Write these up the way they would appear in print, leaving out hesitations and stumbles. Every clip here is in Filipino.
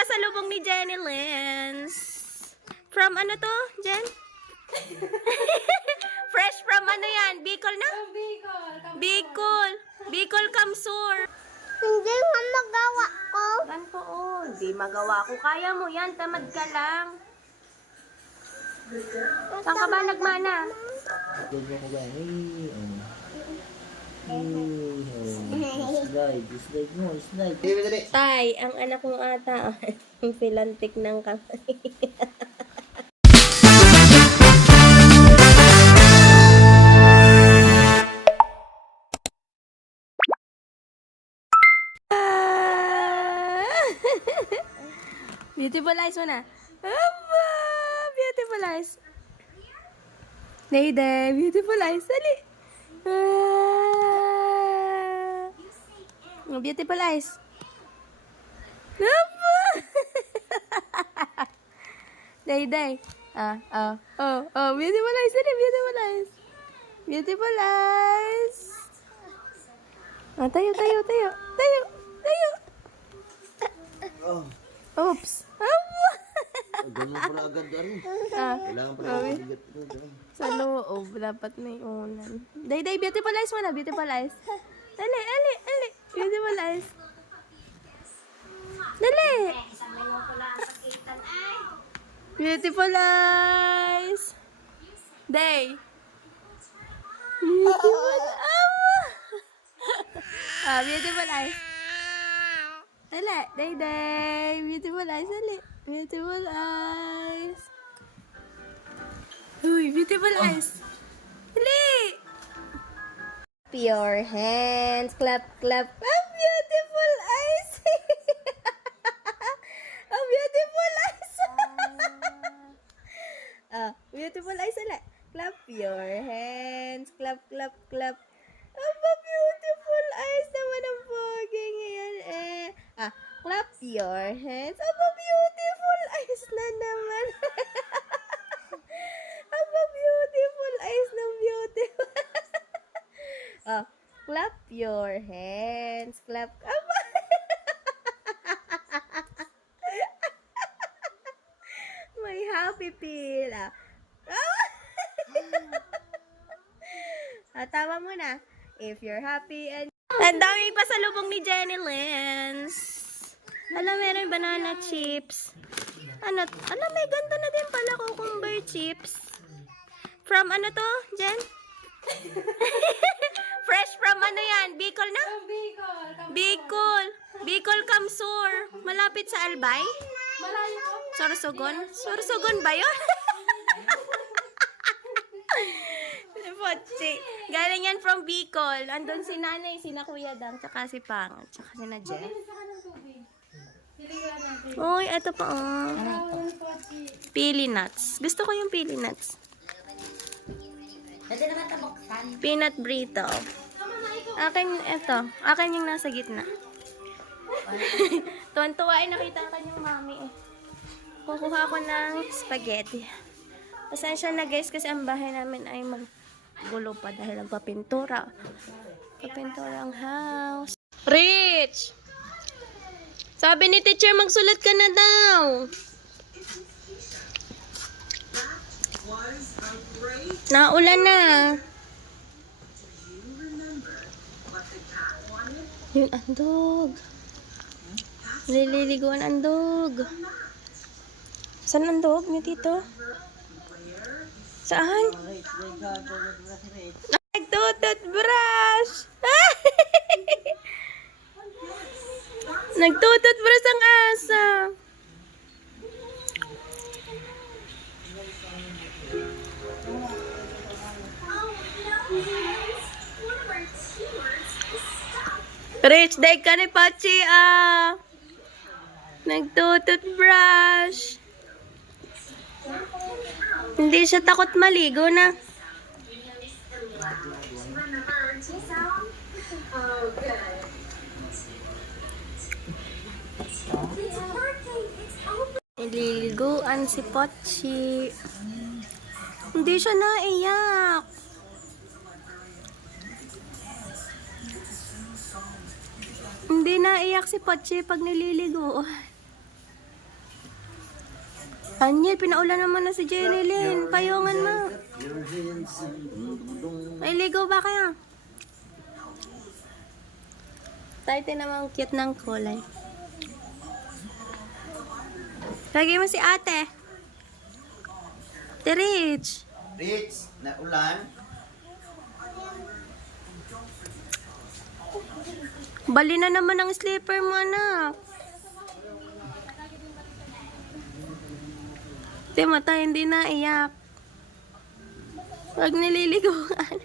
pasalubong ni Jenny Lens. From ano to, Jen? Fresh from ano yan? Bicol na? Bicol. Bicol Kamsur. Hindi nga magawa ko. Yan po, oh. Hindi magawa ko. Kaya mo yan. Tamad ka lang. Saan ka ba nagmana? Slide. Tay, ang anak mo ata. Ang pilantik ng kamay. Beautiful eyes mo na. Aba! Beautiful eyes. Day, beautiful eyes. Dali. Beautiful eyes. Aba! Day. Beautiful eyes. Dali, beautiful eyes. Beautiful eyes. Tayo. Oops. Ganun pala agad rin. Kailangan pala mabigat ito. Sa loob, dapat may unan. Day, beautiful eyes mo na, beautiful eyes. Dali. Beautiful eyes. Dali. Beautiful eyes. Day. Beautiful beautiful eyes. Dali, day. Beautiful eyes, dali. Beautiful eyes. Uy, beautiful eyes. Dali. Your hands, clap. Beautiful eyes. Beautiful eyes. Beautiful eyes, dali. Clap your hands, clap. Beautiful eyes naman ang poging yan clap your hands. Beautiful eyes na naman. Beautiful eyes ng beautiful. Clap your hands. Clap. May happy feel. Tama mo na. If you're happy and... Ang daming pasalubong ni Jenny Lens. Alam, meron banana chips. Alam, may ganda na din pala cucumber chips. From ano to, Jen? Fresh from ano yan? Bicol na? Bicol Kamsur. Malapit sa Albay? Sorsogon ba yun? Pochi. Galing yan from Bicol. Andun si nanay, sina Kuya Dang, tsaka si Pang, tsaka si na Jen. Uy, eto pa Pili nuts. Gusto ko yung pili nuts. Peanut burrito. Akin yung nasa gitna. Tuwan-tuwa nakita ka yung mami Kukuha ko ng spaghetti. Pasensya na guys kasi ang bahay namin ay gulo pa dahil nagpapintura. Papintura ang house. Rich! Sabi ni teacher, magsulat ka na daw. Naulan na. Yung andog. Nililiguan andog. Saan andog ni tito? Saan? Nagtututbrush! Nagtututbrush ang asa. Rich, day ka ni Pachi Nagtututbrush. Hindi siya takot maligo na. Nililiguan si Pochi. Hindi siya naiyak. Hindi naiyak si Pochi pag nililigo. Anyel, pinaulan naman na si Jerilyn. Payungan mo. Ay, ligo ba kaya? Tayo naman cute ng kulay. Lagi mo si ate. Rich. Rich, naulan. Bali na naman ang slipper mo, anak. Mata, hindi na iyak. Pag nililiguan.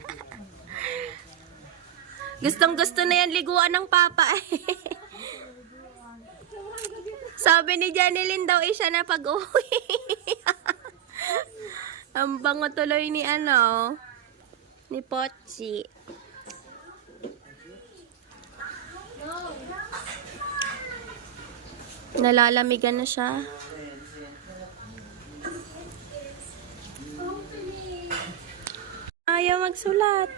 Gustong gusto na yan liguan ng papa. Sabi ni Janelyn daw siya na pag-uwi. Ang bango tuloy ni ni Pochi. Nalalamigan na siya. Ayaw magsulat.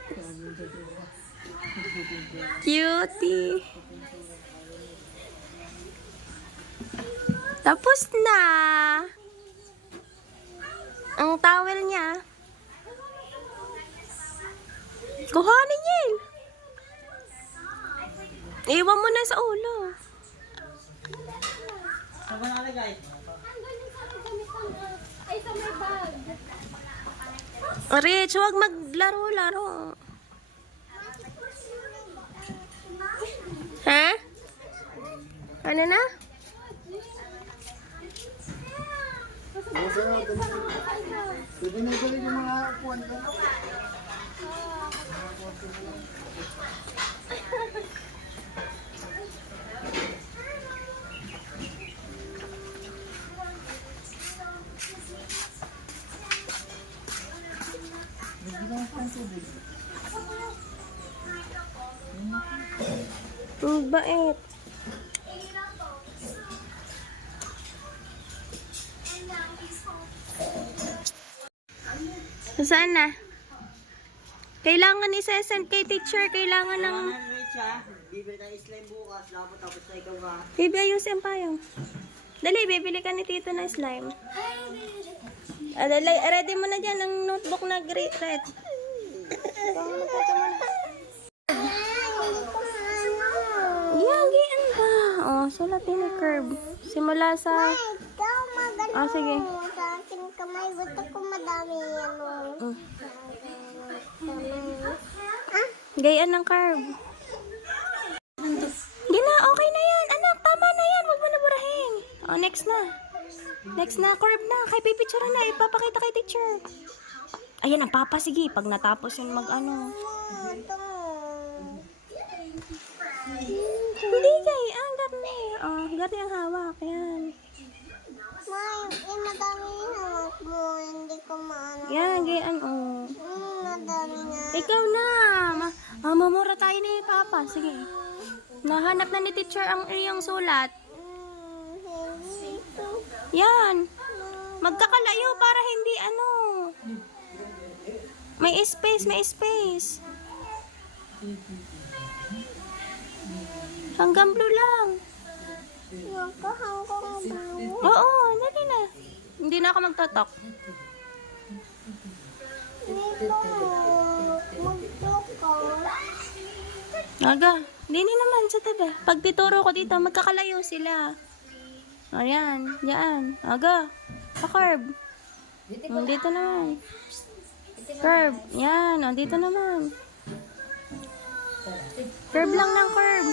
Cutie. Tapos na. Ang towel niya. Kuhanin niya. Iwan mo na sa ulo. Ay, sa may bag. Rich, huwag maglaro-laro. Ha? Ano na? Pwede na ibalik yung mga kuwan ka. Ang bait. Saan na? Kailangan i-send kay teacher. Kailangan ng... Bibili tayo slime bukas, dapat tapos na ikaw nga. Bibi, ayusin pa yung... Dali, bibili ka ni Tito na slime. Dali, ready mo na dyan ang notebook na red. Yagian ba? Oh, sulatin ni Curb. Simula sa... Ikaw, magano. Ah, sige. Sa akin kamay, gusto ko madami Gayaan ng Curb. Gina, okay na yan. Anak, tama na yan. Huwag mo na burahin. Oh, next na. Next na, Curb na. Kay pipicture na. Ipapakita kay teacher. Ayan ang papa. Sige, pag natapos yan mag-ano. Hindi kay. Ang garni. Oh, garni ang hawak. Yan. May, madami yung hawak mo. Hindi ko maano. Yan, gayaan. Oh. Madami na. Ikaw na. Mamumura tayo ni papa. Sige. Nahanap na ni teacher ang iyong sulat. Hindi ito. Yan. Magkakalayo para hindi ano. May space, may space. Hanggang blue lang. Hanggang blue. Oo, dali na. Hindi na ako magtatok. Dito. Magtuko. Aga, dini naman sa tabi. Pag tituro ko dito, magkakalayo sila. Ayan, yan. Aga, sa curb. Dito naman. Curb. Yan, dito naman. Curb lang ng curb.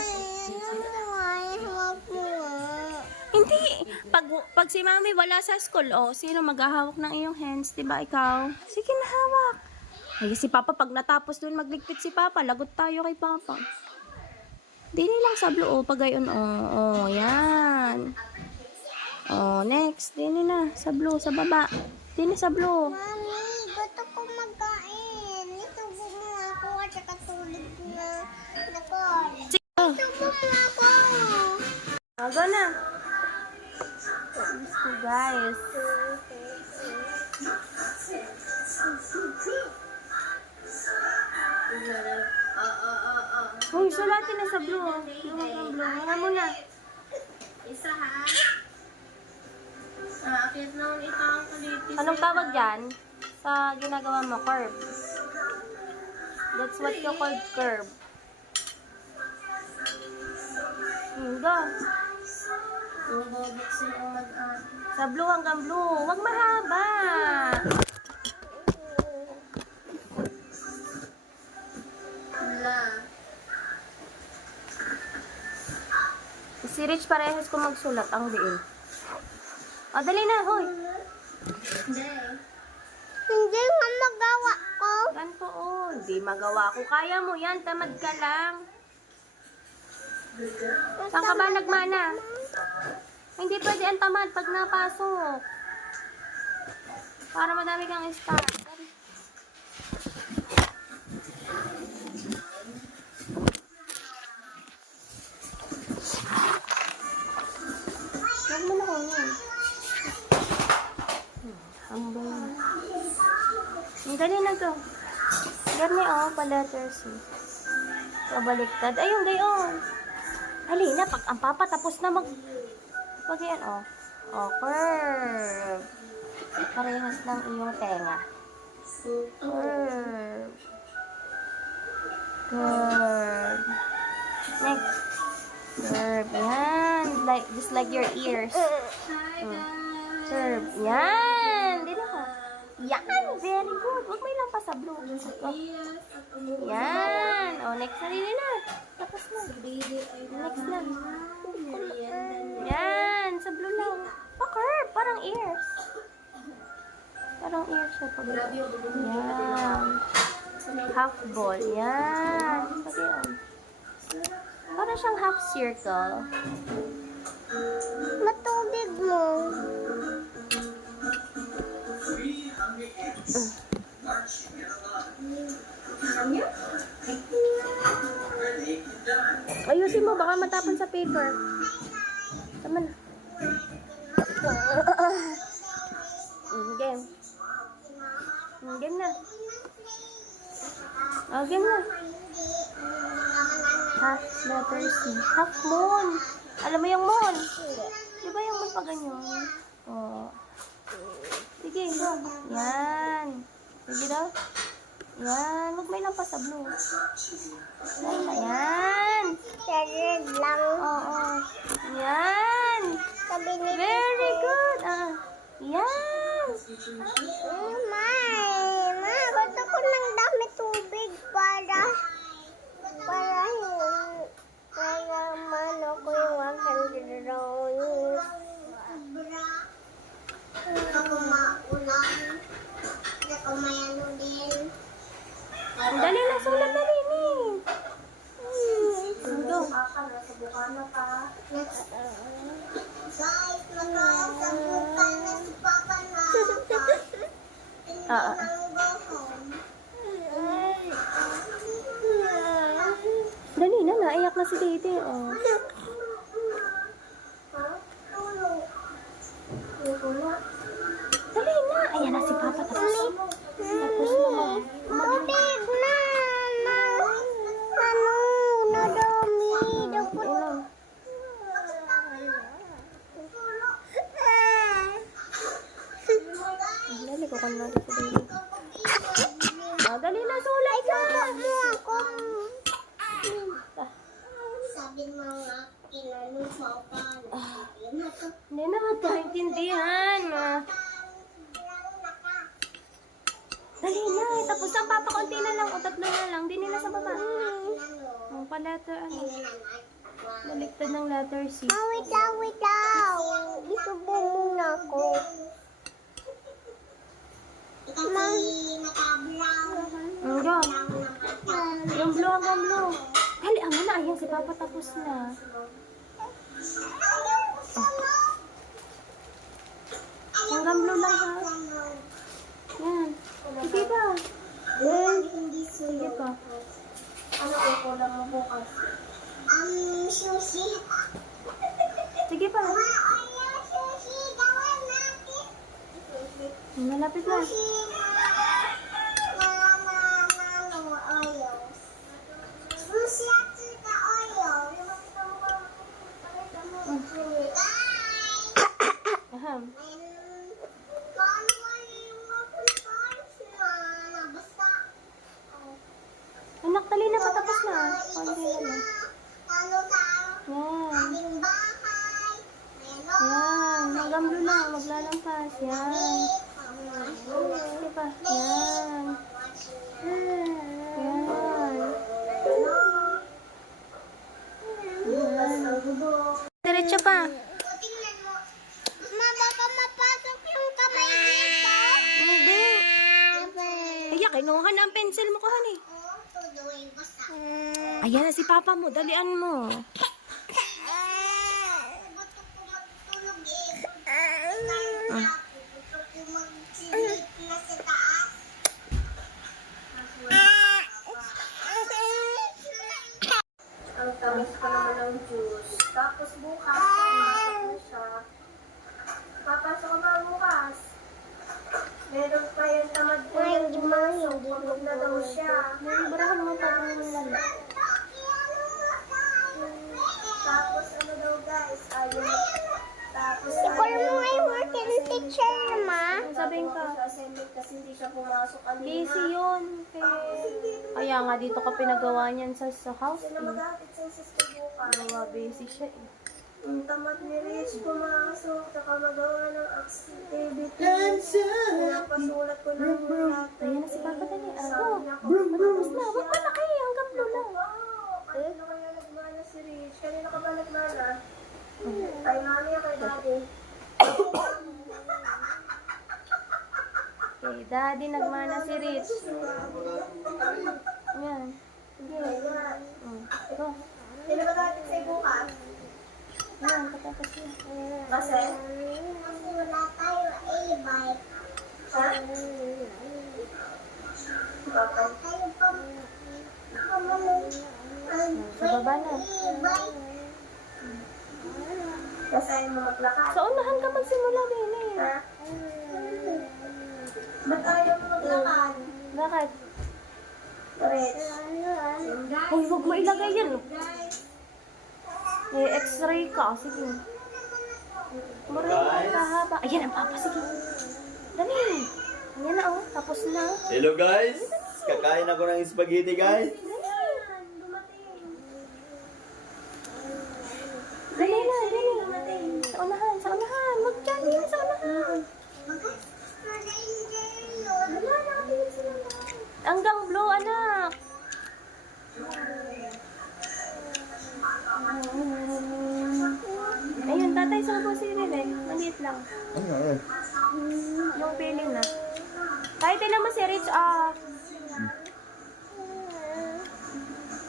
Hindi. Pag si mami wala sa school, sino maghahawak ng iyong hands? Diba ikaw? Sige na, hawak. Ay, si Papa, pag natapos dun magligpit si Papa, lagot tayo kay Papa. Dini lang sa blue, pag gayon, yan. Next, dini na, sa blue, sa baba. Dini sa blue. Mami, gusto ko magkain. Itubo mo ako at saka tulog na. Nako. Itubo mo ako. Aga na. Let's go, guys. Uy, sulatin na sa blue. Yung blue. Nga muna. Isa ha? Anong tawag dyan? Sa ginagawa mo, curve. That's what you call curve. Go. Sa blue hanggang blue. Huwag mahaba. Si Rich parehas ko magsulat ang diin. O, dali na, hoy. Hindi nga magawa ko. Ganito, oh. Hindi magawa ko. Kaya mo yan. Tamad ka lang. Saan ka ba nagmana? Hindi pwede ang tamad pag napasok. Para madami kang start. Huwag mo na ko yan. Hambang. Ang dali na to. Garni, oh, pa letter C. Pabaliktad. Ayun, gayon. Halina, pag ang papa tapos na pag yan, oh. Oh, curve. Parehas ng iyong tenga. Curve. Curve. Next. Curve. Yan. Just like your ears. Curve. Yan. Dito ka. Yan. Very good. Huwag may lampas sa blue. Oh. Yan. Oh, next na rin na. Tapos na. Next na. Yan. Sa blue lang. Pa-curve. Parang ears. Parang ears siya. Yan. Half ball. Yan. Pag-iyon. Parang siyang half circle. Matubig mo. Ayusin mo, baka matapon sa paper. Tama na. Game. Game na. Oh, game na. Half letter C. Half moon. Alam mo yung moon? Di ba yung moon pa ganyan? Oh. Sige, go. Yan. Sige daw. Yan. Huwag may lampas sa blue. Yan. Red lang. Oo. Yan. Sabi ni Very good. Ah. Yan. Ma, gusto ko ng dami tubig para mano ko yung 100 drawings. Ako maulan. Ako mayano din. Ang dali na. Sulat na rin eh. Go. Guys, nakasabukan na si Papa na. Oo. Dali na. Naiyak na si Dede. Oh. Dali na. Ayan na si Papa. Tapos na Tubig na. Nadami. Dali ko kung natin si Dede. Oh, dali na. Sulat ka. Sabi mo nga, kinanong Papa. Hindi na mataintindihan. Dali na. Tapos ang Papa, konti na lang. O tatlo na lang. Di nila sa baba. Ang pa-letter, ano? Baliktad ng letter C. Wait lang. Isubo muna ako. Kasi nakablaw. Go. Yung blue hanggang blue. Dali, ang na. Ayan, si Papa tapos na. Hanggang blue lang ha. Yan. Sige pa. Sige pa. Ano kukulang mo bukas? Sushi. Sige pa. Sushi. Gawin natin. Malapit na. Sushi at saka oil. Aham. dali na, patapos na. Konti na lang. Lalo sa Yan. aming bahay. Meron. Yan. Hanggang blue lang. Maglalampas. Yan. Sige pa. Yan. Yan. Diretso pa. Tingnan mo. Ma, baka mapasok yung kamay dito. Hindi. Kaya, kinuha na ang pencil mo ko, honey. Oh, tuloy basta. Ayan na si papa mo. Dalian mo. Gusto ko magtulog eh. Gusto ko mag-sleep na sa taas. Ang tamis pa naman ng juice. Tapos bukas, papasok na siya. Papasok ka ba bukas? Meron pa yung tamad ko yung pumasok. Pagod na daw siya. Barahan mo pa rin yung lala. Tapos ano daw guys, ayun. Tapos Ikaw mo ay working teacher, ma. ang sabihin ka? Kasi hindi siya pumasok kanina. Busy yun. Kaya nga dito ka pinagawa niyan sa house. Sino mag-aapit sa sister bukas? Busy siya eh. Ang tamad ni Rich pumasok, saka magawa ng activity. Pinapasulat ko ng lahat. Ayan na si Papa Dali. Matapos na. Huwag ka na kayo. Hanggang blue lang. Kanina kaya nagmana si Rich? Kanina ka ba nagmana? Kay mami o kay daddy? Kay daddy nagmana si Rich. Ayan. Sige. Ito. Sino ba dati sa'yo bukas? Ayan, patapos yun. Kasi? Kasi wala tayo e-bike. Ha? Wala tayo Sa baba na. e-bike. Kasi ayaw mo maglakad. Sa unahan ka magsimula din eh. Ha? Ba't ayaw mo maglakad? Bakit? Rich. Uy, huwag mo ilagay yan. Eh, x-ray ka. Sige. Maray ka haba. Ayan ang papa. Sige. Dali. Ayan na oh. Tapos na. Hello guys! Kakain ako ng spaghetti guys! Dali na, dali. Sa unahan, sa unahan. Wag dyan, dyan, sa unahan. Hanggang blue, anak. Ayun, tatay, sa po si Rene. Maliit lang. Yung feeling na. Kahit ilan mo si Rich,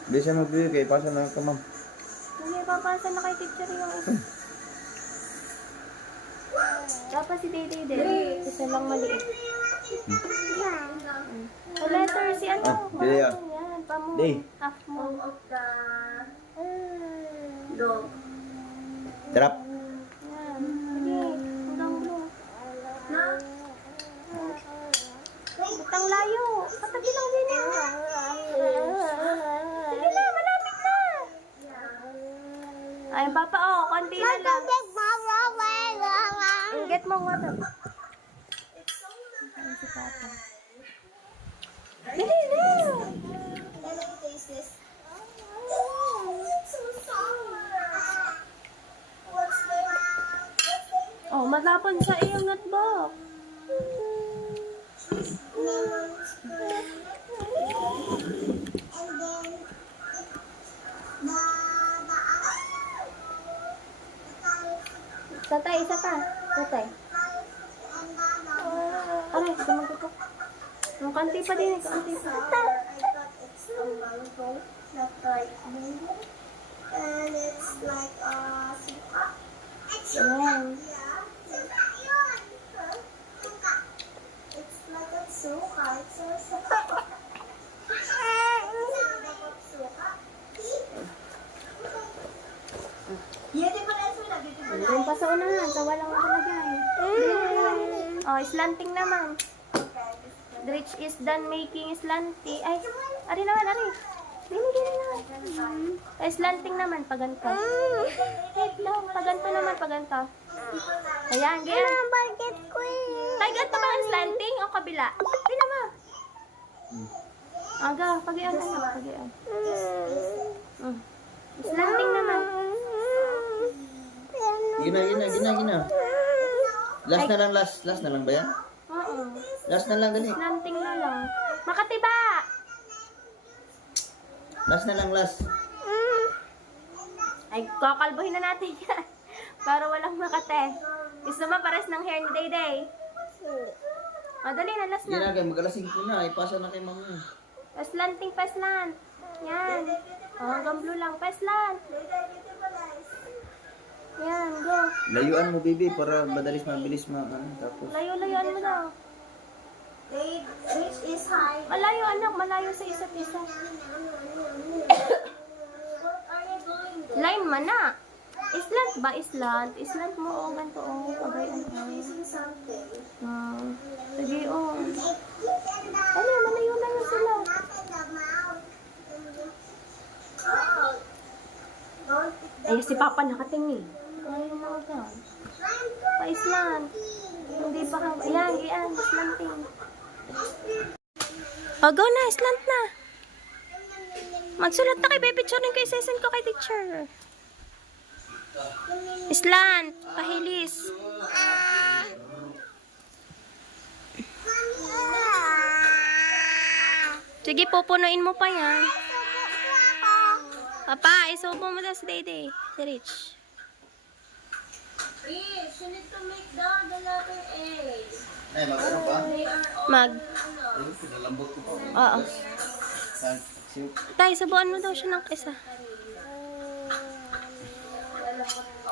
Hindi siya magbibigay, pasa na ka ma'am. hindi, papasa na kay teacher yung isa. Dapat si Dede din. Isa lang maliit. Sa letter si ano? Dede ah. Yan, pamo. Dede. Half moon of the dog. Drop. Yan. Sige, hanggang blue. Na? Butang layo. Patabi lang din yan. Sige na, malapit na. Ay, papa, oh, konti na lang. Get mo water. Ay, si papa. Dali na. Oh, matapon sa iyong notebook. Tatay, isa pa. Tatay. Aray, sumagod ko. Ang kanti pa din, kanti pa. And it's like suka. Ayan. It's like a suka. It's a suka. Doon pa sa unahan, sa walang makalagay. Oh, slanting naman. Rich is done making slanting. Ay, ari naman, ari. Dini naman. Ay, slanting naman, paganto. Wait lang, paganto naman, paganto. Ayan, ganyan. Bakit ko eh? Tay, ganito ba ang slanting o kabila? Tingnan mo. Aga, pagian na. Pagian. Slanting naman. Gina. Last na lang, last. Last na lang ba yan? Oo. Last na lang, dali. Slanting na lang. Makatiba! Last na lang, last. Ay, kakalbuhin na natin yan. Para walang makate. Gusto mo pares ng hair ni Dayday? O, dali na, last Gina, na. kayo mag-alasing ko na. Ipasa na kay mama. Paslanting, paslant. Yan. O, hanggang blue lang. Paslant. Yan, go. Layuan mo, baby, para mabilis tapos. Layo-layuan mo daw. Which is high. Malayo, anak. Malayo sa isa't isa. Line man na. Islant ba? Islant? Islant mo, o. Ganito, o. Pagayan, o. Sige, o. Ano, malayo-layo sila. Ay, si Papa nakatingin. Ay, mga gan. Pa-islant. Hindi pa ka. Ayan, ayan. Islanting. O, go na. Islant na. Magsulat na kay baby picture kay session ko kay teacher. Islant. Pahilis. Sige, pupunuin mo pa yan. Papa, isubo mo daw si Dayday. Si Rich. Rich, you need to make down the letter A. Ay, mag-ano ba? Mag. Ay, pinalambot ko pa. Oo. Tay, subuan mo daw siya ng isa.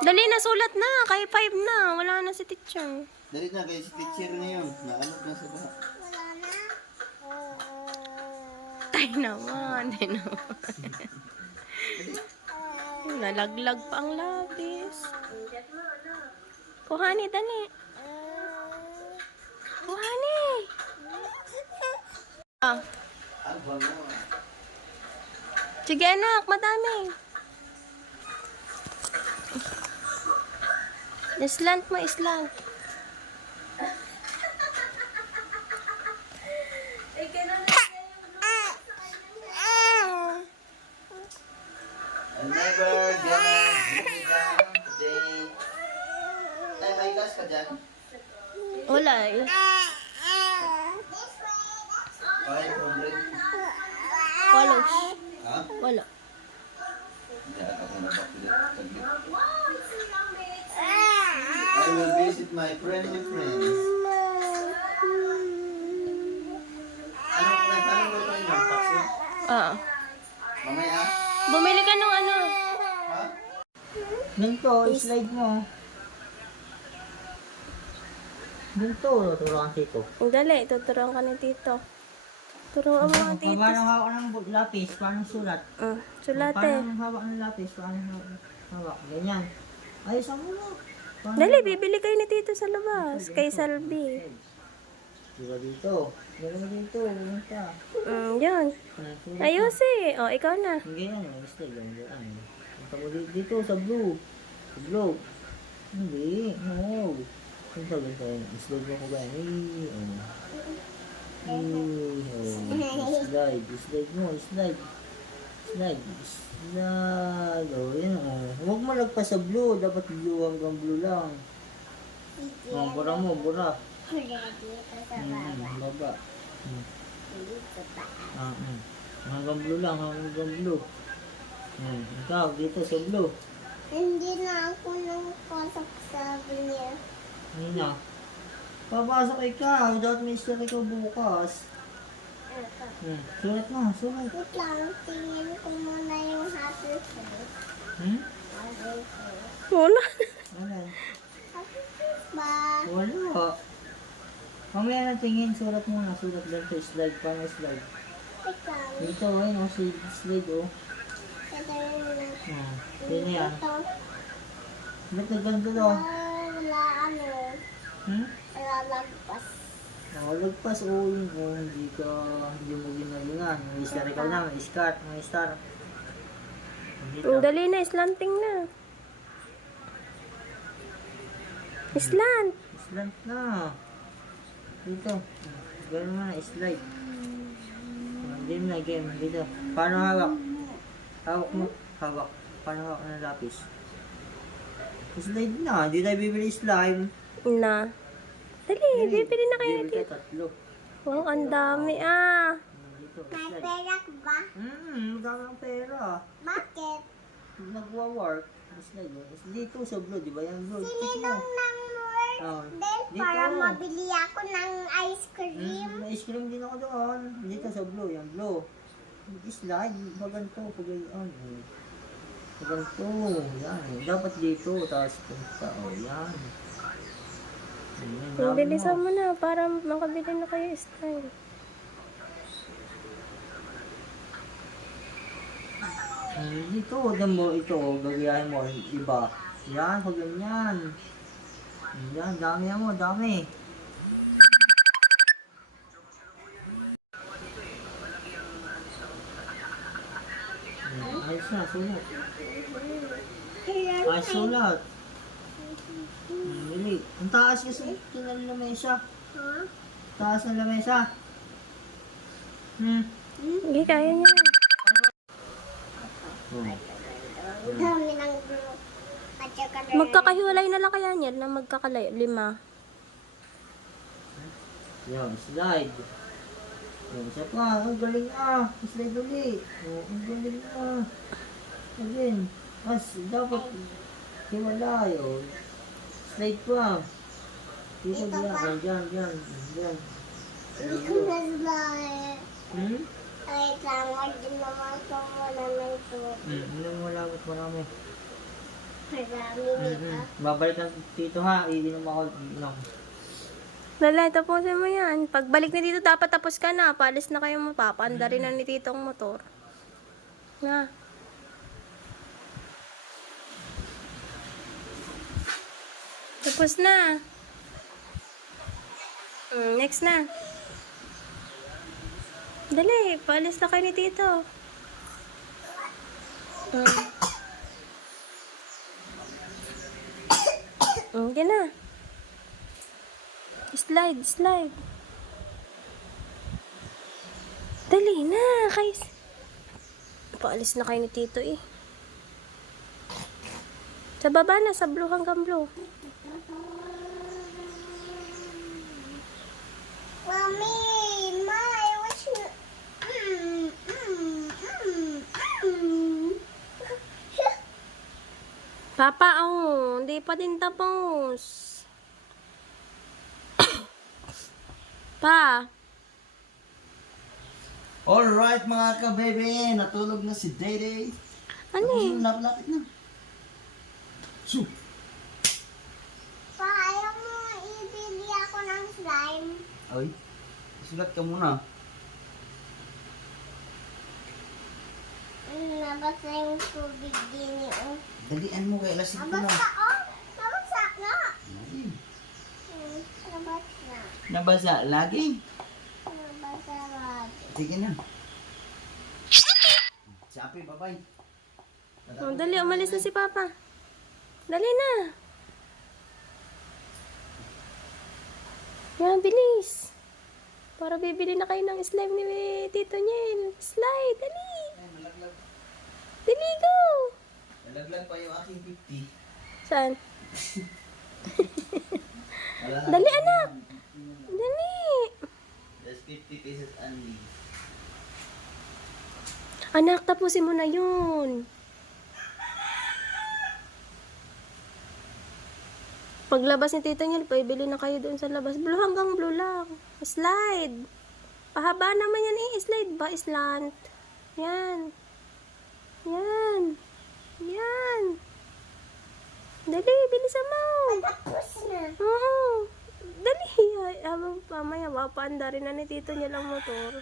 Dali na, sulat na. Kay 5 na. Wala na si teacher. Dali na, kayo si teacher ngayon. Naalot na sa baha. Tay naman. Tay naman. Nalaglag pa ang labis. Kuhani, dali. Kuhani. Ah. Sige anak, madami. Islant mo, islant. I'm never gonna give you down today. Ay, may gas ka dyan? Wala eh. 500. Wala. Ha? Wala. Hindi ako nabakit. I will visit my friendly friends. Ano mo tayo ng pakso? Oo. Mamaya? Bumili ka ng ano. Ha? Ganito, slide mo. Ganito, turuan ko. Dali, tuturuan ka ni Tito. Turuan mo ang Tito. Paano hawak ng lapis? Paano sulat? Sulate. Paano hawak ng lapis? Paano hawak? Ganyan. Ayos mo na. Paano- Dali, bibili kayo ni Tito sa labas. Kay Salvi. Diba dito? Diba dito? Ganyan ka. Yan. Sulat. Ayos eh. O, ikaw na. Ganyan, slide lang. Ganyan. Punta mo dito sa blue. Sa blue. Hindi. No. Punta ganito. Slide mo ko ba? Slide. Slide mo. Slide. Slide. Slide. O, yan. Huwag mo lagpas sa blue. Dapat blue hanggang blue lang. Bura mo. Bura. Baba. Hanggang blue lang. Hanggang blue. Ikaw, dito sa blue. Hindi na ako nang pasok sa niya. Hindi na. Papasok ikaw. Dapat may start ikaw bukas. Sulat mo. Sulat. Wait lang, tingin ko muna yung happy face. Happy face. Wala. Wala. Happy face ba? Wala. Mamaya na tingin. Sulat mo na. Sulat lang sa slide. Paano slide? Wait lang. Dito, ayun. Slide, oh. Ito yung Yun na yan. ito. Ba't naganda daw? Wala ano. Wala lagpas. Lagpas, yun. Hindi mo ginalingan. May star ikaw na. May star. May star. Dito. Dali na, slanting na. Slant. Slant na. Dito. Gano'n mo na, slide. Game na, game. Dito. Paano hawak? Hawak mo. Hawak. Paano hawak ng lapis? Slide na. Hindi tayo bibili slime. Na. Dali, bibili na kayo. Bibili ka 3. Wow, ang dami ah. Dito, May slide. pera ka ba? Dami ng pera. Bakit? Nagwa-work. Slide. Dito sa blue, di ba yung blue? Check mo. Sinilong ng work Oh, din dito. para mabili ako ng ice cream. May ice cream din ako doon. Dito sa blue, yung blue. Slide, baganto, pagayon. Baganto, yan. Dapat dito, tapos punta, o yan. Ayan, Bilisan mo na para makabili na kayo style. Dito, huwag mo ito, gagayahin mo, iba. Yan, huwag ganyan. Yan, dami mo, dami. Ayos na, sulat. Ayos sulat. Bili. Ang taas kasi, tingnan ng lamesa. Ha? Taas ng lamesa. Hindi, kaya niya. Ang dami ng glue. At saka Magkakahiwalay na lang kaya niya na magkakalay. 5. Yan, slide. Yan, isa pa. Ang galing ah. Slide ulit. Oh, ang galing ah. Again. As, dapat hiwalay. Oh. Slide pa. Dito Ito dyan. pa. Oh, dyan, dyan. Dyan. slime. Hmm? Ay, tama din naman ito. Wala na ito. Hindi mo lang marami. Marami nito. Babalik ng tito ha. Iinom ako. Iinom. Lala, tapusin mo yan. Pagbalik ni Tito, dapat tapos ka na. Paalis na kayo mo. Papaanda rin na ni Tito ang motor. Nga. Tapos na. Next na. Dali, paalis na kayo ni Tito. Yan na. Slide, slide. Dali na, guys. Paalis na kayo ni Tito eh. Sa baba na, sa blue hanggang blue. Mommy, I wish you... Papa, oh, hindi pa din tapos. Pa, Alright mga ka-baby, natulog na si Dede. ano eh? Lapit na. Shoo! Pa, ayaw mo ibili ako ng slime. Ay, sulat ka muna. Nabasa yung tubig din yun. Dalian mo kay lasig ko na. Nabasa, oh! Nabasa nga! Ay, Nabasa. nabasa lagi. Nabasa lagi. Sige na. Sapi, bye-bye. Oh, dali, umalis na si Papa. Dali na. Yan, bilis. Para bibili na kayo ng slime ni Tito Niel. Slide, dali. Dali, go. Nalaglag pa yung aking 50. Saan? Wala na. Dali, anak. Dali. That's 50 pesos only. Anak, tapusin mo na yun. Paglabas ni Tito Niel, bili na kayo doon sa labas. Blue hanggang blue lang. Slide. Pahaba naman yan eh. Slide ba? Slant. Yan. Yan. Yan. Dali, bilisan mo. Tapos na. Oo. Dali. Ay, mamaya, mapaanda rin na ni Tito Niel ang motor.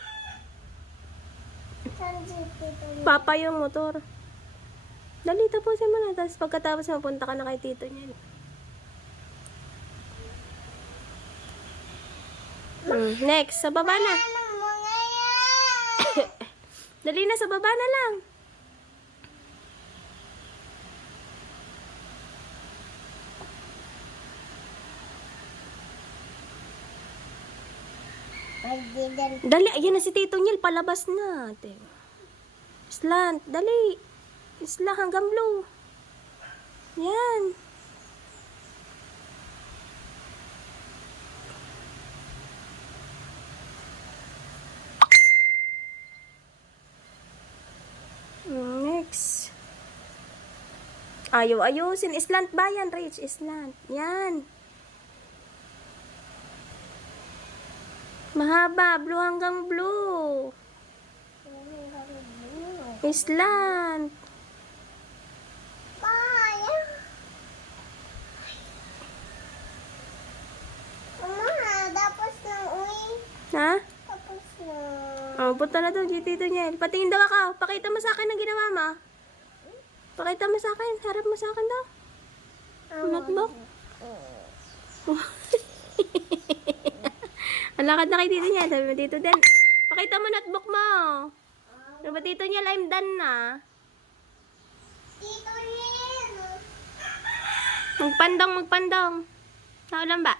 Saan dito? Papa yung motor. Dali, tapusin mo na. Tapos pagkatapos mapunta ka na kay Tito Niel. Next, sa baba na. Ano mo ngayon? Dali na, sa baba na lang. Pagdidan. Dali, ayan na si Tito Niel, palabas na. Ate. Slant, dali. Isla hanggang blue. Yan. Next. Ayaw, ayusin. Islant ba yan, Rich? Islant. Yan. Mahaba. Blue hanggang blue. Islant. Mama, tapos na uwi. Ha? Tapos na. Oh, punta na daw, Tito Niel. Patingin daw ako. Pakita mo sa akin ang ginawa mo. Pakita mo sa akin. Harap mo sa akin daw. Notebook. Ang lakad na kay Tito Niel. Sabi mo, Tito Den. Pakita mo notebook mo. Sabi mo, Tito Niel, I'm done na. Tito Rin. Magpandong, magpandong. Naulan ba?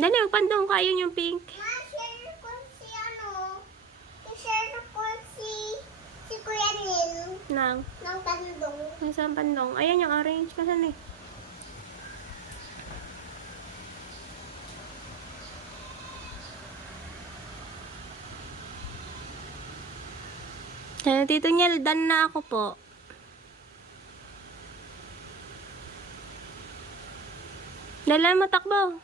Dali, magpandong ka. Ayun yung pink. Ma-share ko si i-share ko si Kuya Nil Nang. ng tandong. Nasaan pandong? Ayan yung orange. Kasan eh? Tito Niel, done na ako po. Dala mo takbo.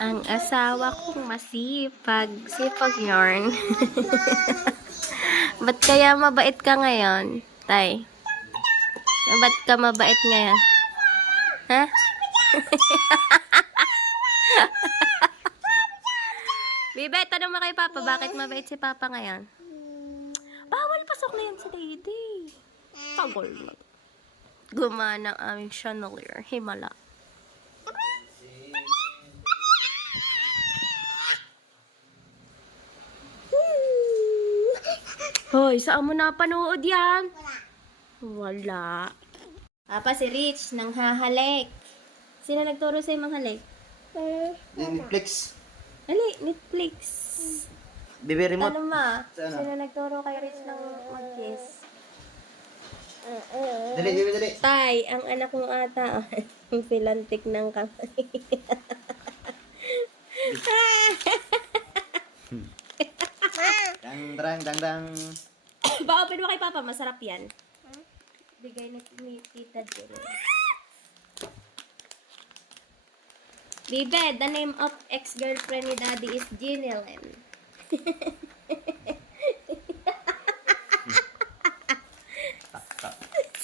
Ang asawa kong masipag. Sipag yarn. Ba't kaya mabait ka ngayon, Tay? Ba't ka mabait ngayon? Ha? Bibe, tanong mo kay Papa, bakit mabait si Papa ngayon? Bawal pasok na yan si Daddy. Tagol na. Gumana ang aming chandelier. Himala. Hoy, saan mo napanood yan? Wala. Papa, si Rich, nang hahalik. Sino nagturo sa'yo manghalik? Netflix. Ali, Netflix. Baby remote. Ano ma? Saan? Sino nagturo kay Rich ng mag-kiss? Dali, baby, dali. Tay, ang anak mo ata. Ang pilantik ng kamay. Dang, dang, dang. Ba-open mo kay Papa, masarap yan. Bigay ni Tita Jill. Bibe, the name of ex-girlfriend ni Daddy is Ginilyn.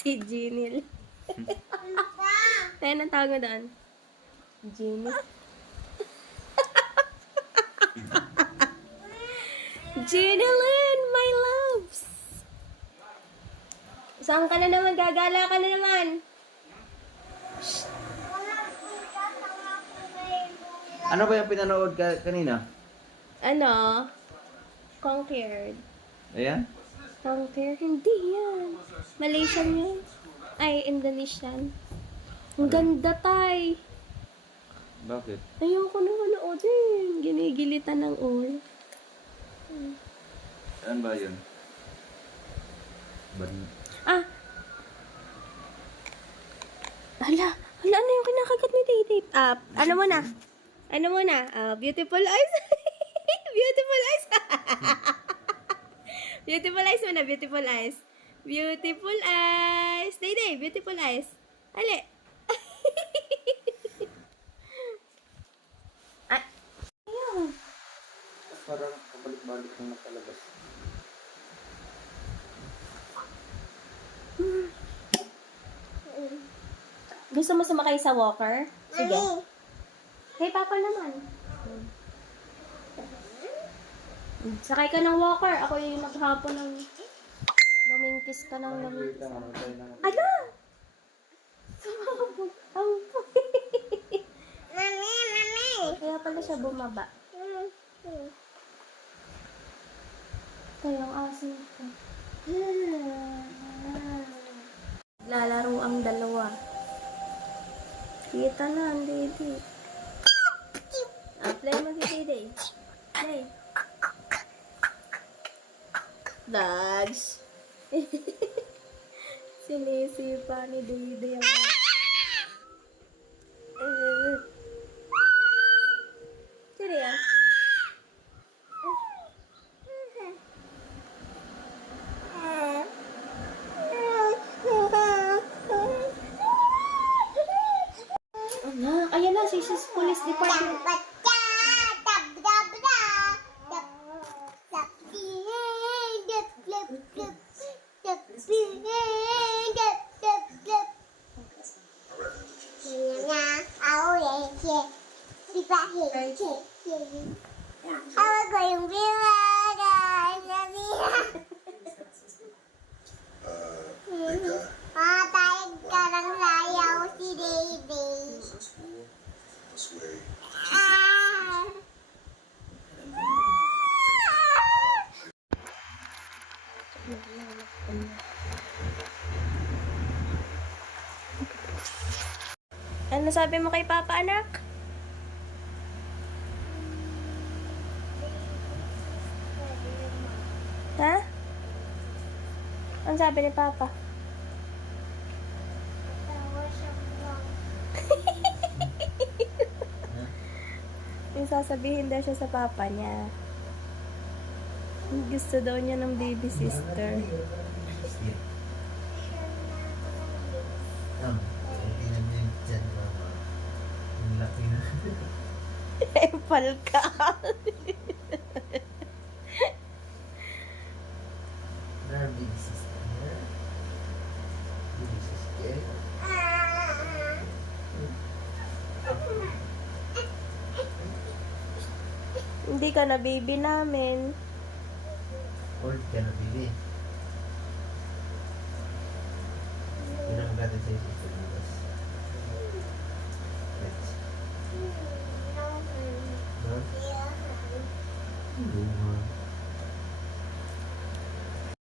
Si Ginil. Tayo ang tawag mo doon. Ginil. Ginilyn, my loves. Saan ka na naman? Gagala ka na naman. Ano ba yung pinanood ka kanina? Ano? Conquered. Ayan? Conquer? Hindi yan. Malaysian yun. Ay, Indonesian. Ang ganda, Tay. Bakit? Ayoko na manoodin. Ginigilitan ng ulo. Saan ba yun? Ah! Hala, ano yung kinakagat ni Titi? Ano mo na? Ano mo na? Beautiful eyes? Beautiful eyes? Beautiful eyes mo na, beautiful eyes. Beautiful eyes. Day, beautiful eyes. Ali. Ay. Ayun. Parang pabalik-balik ng nakalabas. Gusto mo sumakay sa walker? Sige. Hey, Papa naman. Sakay ka ng walker. Ako yung maghapon ng... Lumingkis ka ng lumingkis. Ala! Sumabog. Mami. Kaya pala siya bumaba. Kaya ang asin ko. Lalaro ang dalawa. Kita na, hindi. Play mo si Day. Play. Dogs. Sinisipa ni Dede ang... Sige yan. Ayan na, si Police Department. Tayo karang layaw si Baby. Ah! Ano sabi mo kay Papa, anak? Ha? Ano sabi ni Papa? Tawa siya lang. Yung sasabihin daw siya sa Papa niya. Gusto daw niya ng baby sister. Tingnan mo yung dyan, mama. Ang laki na. Empal ka. Big sister. Big sister. Hindi ka na baby namin. Old ka na, baby. Pinanggatin sa'yo sister.